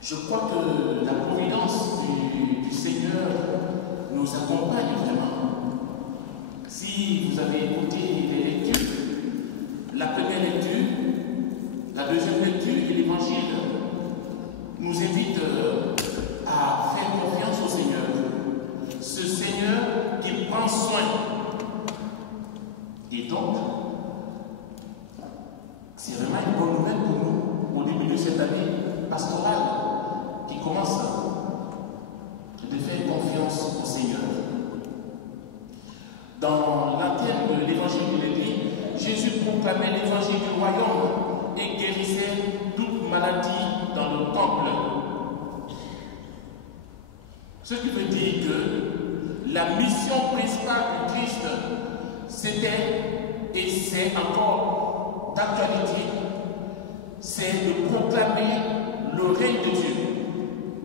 Je crois que la providence du Seigneur nous accompagne vraiment. Si vous avez écouté les lectures, la première lecture, la deuxième lecture de l'Évangile nous invite à faire confiance au Seigneur. Ce Seigneur qui prend soin. Et donc, c'est vraiment une bonne nouvelle pour nous au début de cette année pastorale qui commence de faire confiance au Seigneur. Dans l'antenne de l'évangile de l'Église, Jésus proclamait l'évangile du royaume et guérissait toute maladie dans le temple. Ce qui veut dire que la mission principale du Christ, c'était, et c'est encore d'actualité, c'est de proclamer le règne de Dieu.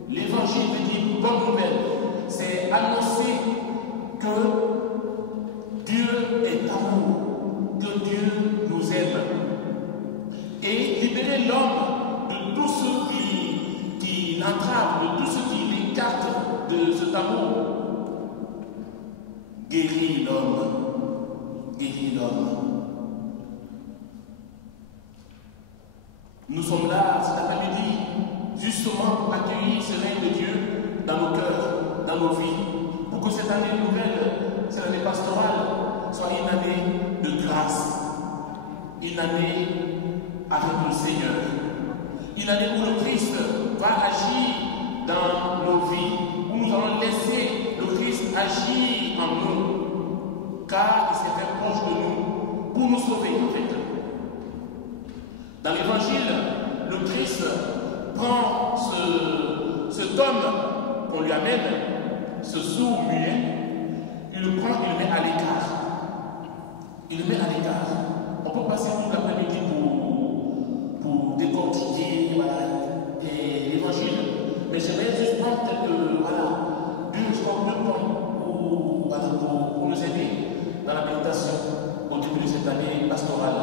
L'évangile veut dire bonne nouvelle. C'est annoncer que Dieu est amour, que Dieu nous aime. Et libérer l'homme de tout ce qui l'entrave, de tout ce qui l'écarte de cet amour. Guérir l'homme. Guérir l'homme. Nous sommes là cet après-midi justement pour accueillir ce règne de Dieu dans nos cœurs, dans nos vies, pour que cette année nouvelle, cette année pastorale, soit une année de grâce, une année avec le Seigneur, une année où le Christ va agir dans nos vies, où nous allons laisser le Christ agir en nous, car il s'est fait proche de nous pour nous sauver en fait. Dans l'évangile, le Christ prend cet homme qu'on lui amène, ce sourd muet, il le prend et le met à l'écart. Il le met à l'écart. On peut passer toute l'après-midi pour décortiquer l'évangile, mais j'aimerais juste prendre deux points pour nous aider dans la méditation au début de cette année pastorale.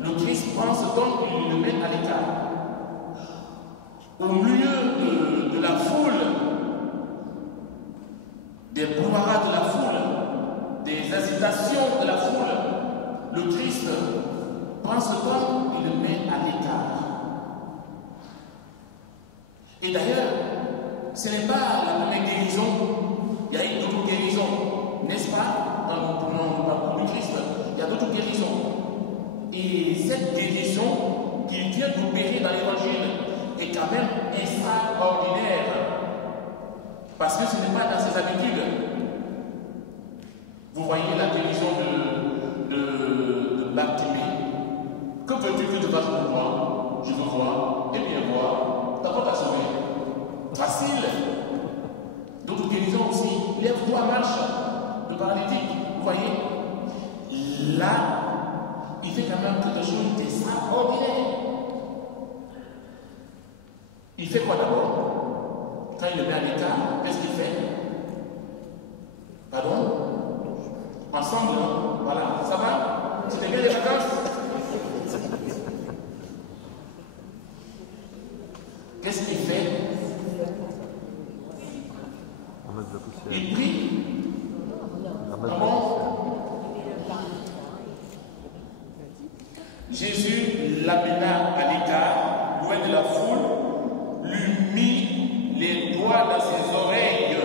Le Christ prend cet homme et il le met à l'écart. Au milieu de la foule, des brouhaha de la foule, des hésitations de la foule, le Christ prend cet homme et le met à l'écart. Et d'ailleurs, ce n'est pas la première guérison, il y a eu d'autres guérisons, n'est-ce pas, dans le parcours du Christ, il y a d'autres guérisons. Et cette guérison qu'il vient d'opérer dans l'évangile est quand même extraordinaire. Parce que ce n'est pas dans ses habitudes. Vous voyez la guérison de Bartimée. Que veux-tu que je fasse pour moi? Je veux voir, et bien voir. D'abord t'as sauvé. Facile. D'autres guérisons aussi. Lève-toi, marche. Le paralytique. Vous voyez? Là, il fait quand même quelque chose d'extraordinaire. Il fait quoi d'abord? Quand il le met à l'écart, qu'est-ce qu'il fait? Pardon? Ensemble, non? Voilà, ça va? C'était bien les vacances? Qu'est-ce qu'il fait? Il prie. Comment? Jésus l'amena à l'écart, loin de la foule, lui mit les doigts dans ses oreilles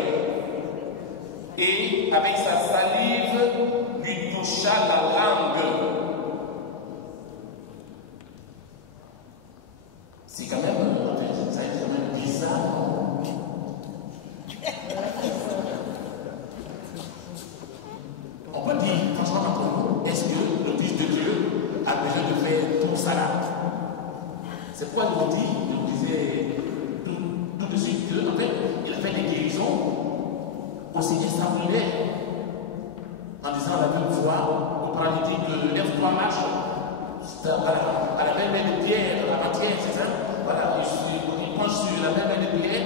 et avec sa salive lui toucha la langue. C'est quand même, ça est quand même bizarre. On peut dire, franchement, entre nous, est-ce que le Fils de Dieu a besoin de faire tout ça là? C'est pourquoi je vous disais tout de suite qu'en fait, il a fait des guérisons aussi extraordinaires en disant à la même voix au paralytique, lève-toi, marche. À la même main de Pierre, la matière, c'est ça? Voilà, il penche sur la même main de Pierre,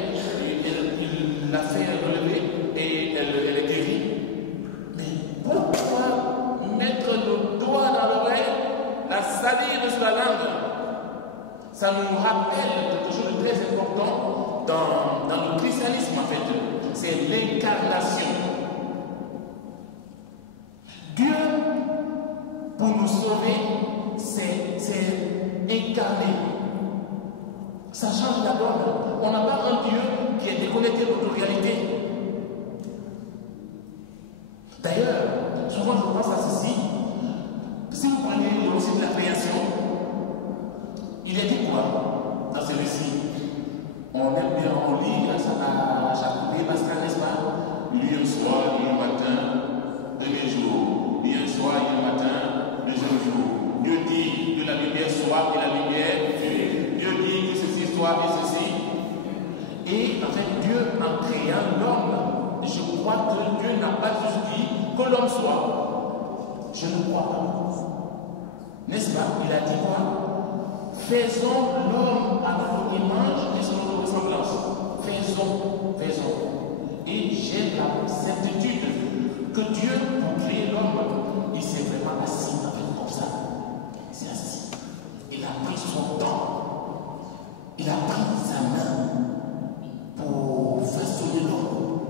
il l'a fait relever et elle est guérie. Mais pourquoi mettre le doigt dans l'oreille, la salive sur la langue? ça nous rappelle quelque chose de très important dans le christianisme en fait. C'est l'incarnation. Dieu, pour nous sauver, c'est incarné. Ça change la donne. On n'a pas un Dieu qui est déconnecté de notre réalité. D'ailleurs, souvent je pense à ceci. Si vous prenez le récit de la création, il est dit quoi dans ce récit? On aime bien, on lit à chaque Pascal, n'est-ce pas? Il y a un soir, il y a un matin, premier jour. Il y a un soir, il y a un matin, deuxième jour. Dieu dit que la lumière soit et la lumière fut. Dieu dit que ceci soit et ceci. Et en fait, Dieu, en créant l'homme, je crois que Dieu n'a pas juste dit que l'homme soit. Je ne crois pas. N'est-ce pas? Il a dit quoi? Faisons l'homme à notre image et selon notre ressemblance. Faisons. Et j'ai la certitude que Dieu, pour créer l'homme, il s'est vraiment assis avec comme ça. Il s'est assis. Il a pris son temps. Il a pris sa main pour façonner l'homme.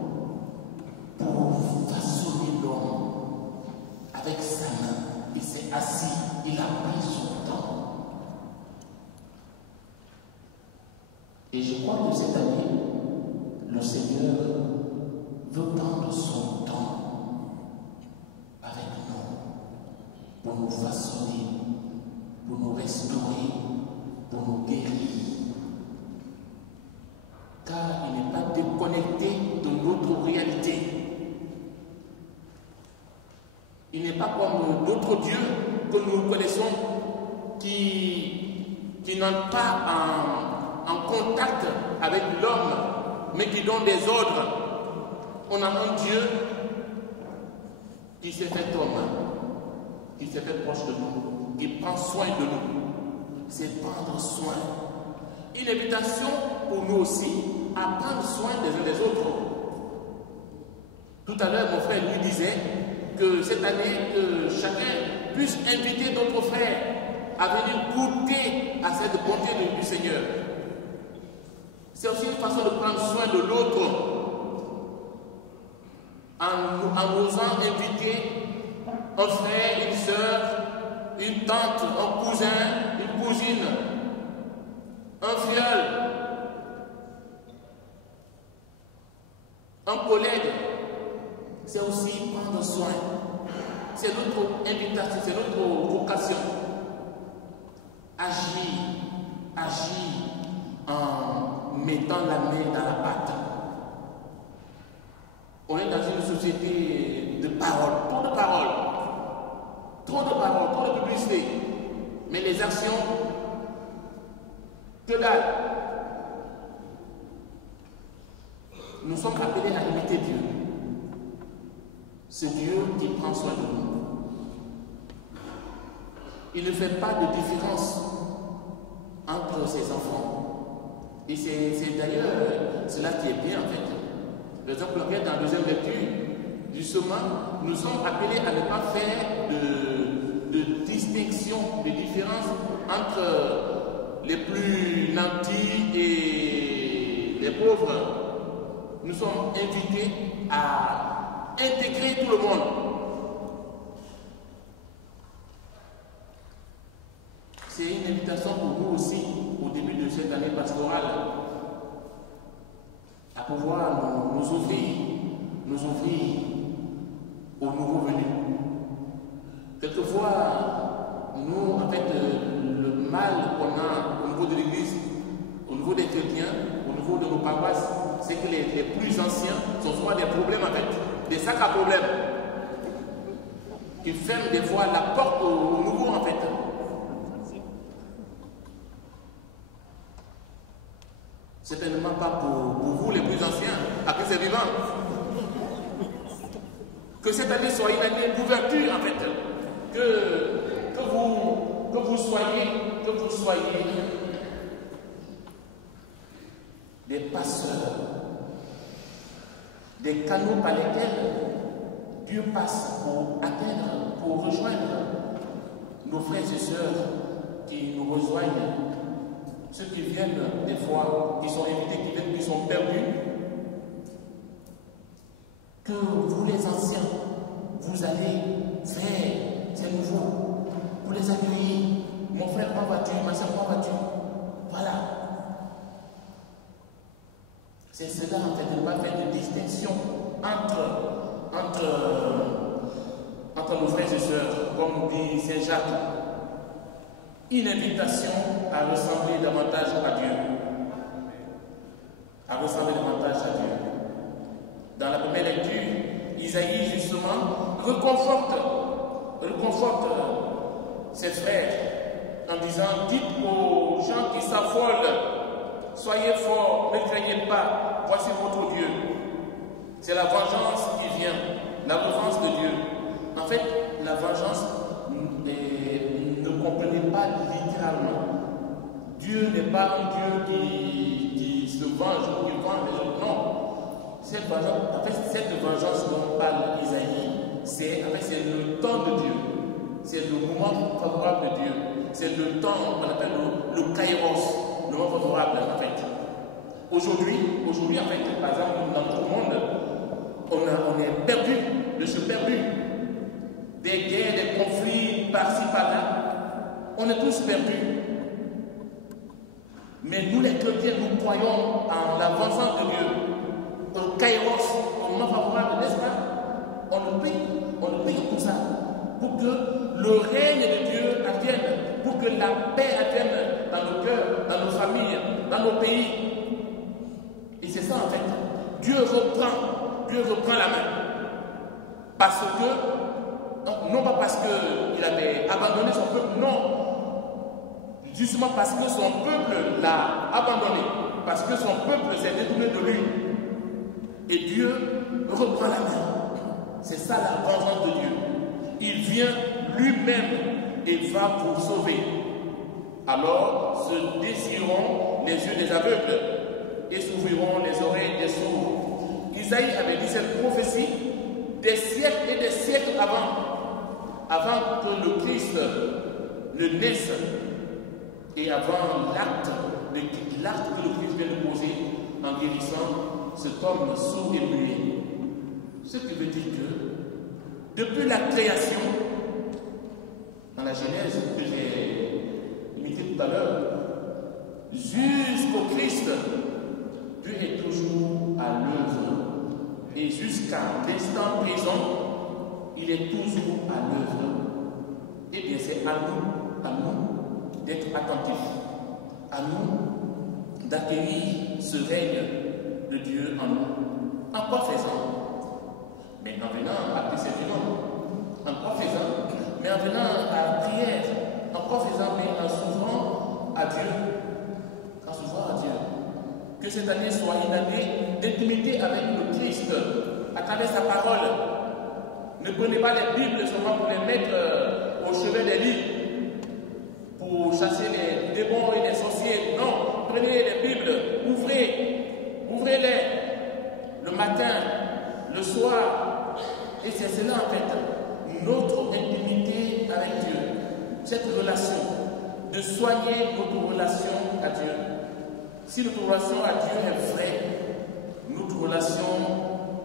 Avec sa main. Il s'est assis. Il a pris son temps. Et je crois que cette année, le Seigneur veut prendre son temps avec nous pour nous façonner, pour nous restaurer, pour nous guérir. Car il n'est pas déconnecté de notre réalité. Il n'est pas comme d'autres dieux que nous connaissons qui n'entrent pas en contact avec l'homme, mais qui donnent des ordres. On a un Dieu qui s'est fait homme, qui s'est fait proche de nous, qui prend soin de nous. C'est prendre soin. Une invitation pour nous aussi à prendre soin des uns des autres. Tout à l'heure, mon frère lui disait que cette année, que chacun puisse inviter d'autres frères à venir goûter à cette bonté du Seigneur. C'est aussi une façon de prendre soin de l'autre en osant inviter un frère, une soeur, une tante, un cousin, une cousine, un filleul, un collègue. C'est aussi prendre soin. C'est notre invitation, c'est notre vocation. Agir en mettant la main dans la pâte. On est dans une société de paroles, trop de paroles, trop de publicité. Mais les actions, que dalle. Nous sommes appelés à imiter Dieu. C'est Dieu qui prend soin de nous. Il ne fait pas de différence entre ses enfants. Et c'est d'ailleurs cela qui est bien en fait. L'exemple auquel dans la deuxième lecture, justement, nous sommes appelés à ne pas faire de distinction, de différence entre les plus nantis et les pauvres. Nous sommes invités à intégrer tout le monde. C'est une invitation pour nous aussi, au début de cette année pastorale, à pouvoir nous ouvrir aux nouveaux venus. Quelquefois, nous, en fait, le mal qu'on a au niveau de l'Église, au niveau des chrétiens, au niveau de nos paroisses, c'est que les plus anciens sont souvent des problèmes, en fait, des sacs à problèmes, qui ferment des fois la porte aux nouveaux, en fait. Certainement pas pour vous les plus anciens, à qui c'est vivant. Que cette année soit une année d'ouverture en fait. Que vous soyez des passeurs, des canaux par lesquels Dieu passe pour atteindre, pour rejoindre nos frères et sœurs qui nous rejoignent ceux qui viennent des fois, qui sont invités, qui viennent, qui sont perdus, que vous les anciens, vous allez faire, c'est nouveau, vous les accueillir. Mon frère, comment vas-tu? Ma soeur, comment vas-tu? Voilà. C'est cela en fait, de ne pas faire de distinction entre nos frères et sœurs, comme dit Saint Jacques. Une invitation à ressembler davantage à Dieu. À ressembler davantage à Dieu. Dans la première lecture, Isaïe justement reconforte ses frères en disant: dites aux gens qui s'affolent, soyez forts, ne craignez pas, voici votre Dieu. C'est la vengeance qui vient, la revanche de Dieu. En fait, la vengeance, ne comprenez pas littéralement. Dieu n'est pas un Dieu qui se venge ou qui venge les autres. Non. Cette vengeance dont parle Isaïe, c'est le temps de Dieu. C'est le moment favorable de Dieu. C'est le temps qu'on appelle le kairos, le moment favorable en fait. Aujourd'hui, en fait, par exemple, dans notre monde, on est perdu, je suis perdu. Des guerres, des conflits par-ci, par-là, on est tous perdus. Mais nous les chrétiens, nous croyons en la vengeance de Dieu, au kairos, au moment favorable, n'est-ce pas? On le prie pour ça, pour que le règne de Dieu advienne, pour que la paix advienne dans nos cœurs, dans nos familles, dans nos pays. Et c'est ça en fait. Dieu reprend la main. Parce que, non pas parce qu'il avait abandonné son peuple, non. Justement parce que son peuple l'a abandonné, parce que son peuple s'est détourné de lui. Et Dieu reprend la main. C'est ça la vengeance de Dieu. Il vient lui-même et va vous sauver. Alors se désireront les yeux des aveugles et s'ouvriront les oreilles des sourds. Isaïe avait dit cette prophétie des siècles et des siècles avant que le Christ ne naisse et avant l'acte que le Christ vient de poser en guérissant cet homme sourd et muet. Ce qui veut dire que depuis la création, dans la Genèse que j'ai imité tout à l'heure, jusqu'au Christ, Dieu est toujours à l'œuvre. Et jusqu'à l'instant présent, il est toujours à l'œuvre. Eh bien, c'est à nous d'être attentifs, à nous d'accueillir ce règne de Dieu en nous. En quoi faisant? Mais en venant à persévérance. En quoi faisant? Mais en venant à la prière. En quoi faisant? Mais en s'ouvrant à Dieu. En s'ouvrant à Dieu. Que cette année soit une année d'intimité avec le Christ à travers sa parole. Ne prenez pas les Bibles seulement pour les mettre au chevet des lits, pour chasser les démons et les sorciers. Non, prenez les Bibles, ouvrez-les le matin, le soir. Et c'est cela en fait, notre intimité avec Dieu, cette relation, de soigner notre relation à Dieu. Si notre relation à Dieu est vraie,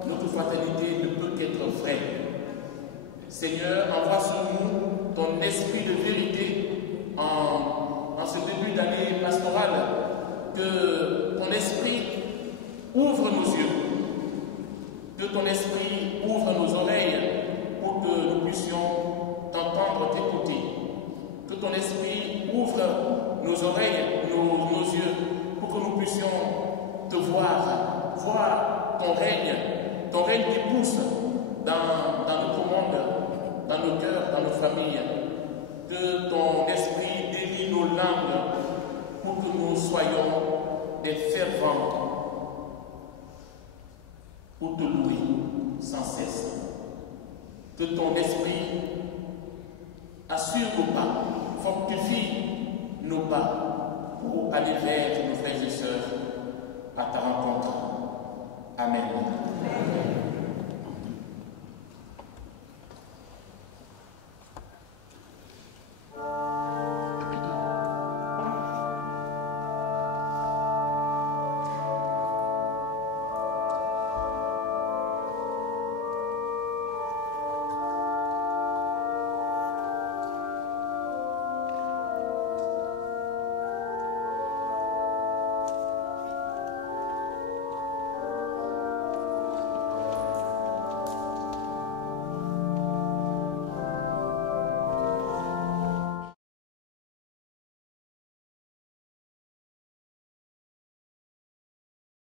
notre fraternité ne peut qu'être vraie. Seigneur, envoie sur nous ton esprit de vérité en ce début d'année pastorale, que ton esprit ouvre nos yeux, que ton esprit ouvre nos oreilles pour que nous puissions t'entendre, t'écouter, que ton esprit ouvre nos oreilles, nos yeux, pour que nous puissions te voir ton règne qui pousse dans notre monde, dans nos cœurs, dans nos familles. Que ton esprit délie nos langues pour que nous soyons des fervents pour te louer sans cesse. Que ton esprit assure nos pas, fortifie nos pas pour aller vers nos frères et sœurs à ta rencontre. Amen. Amen.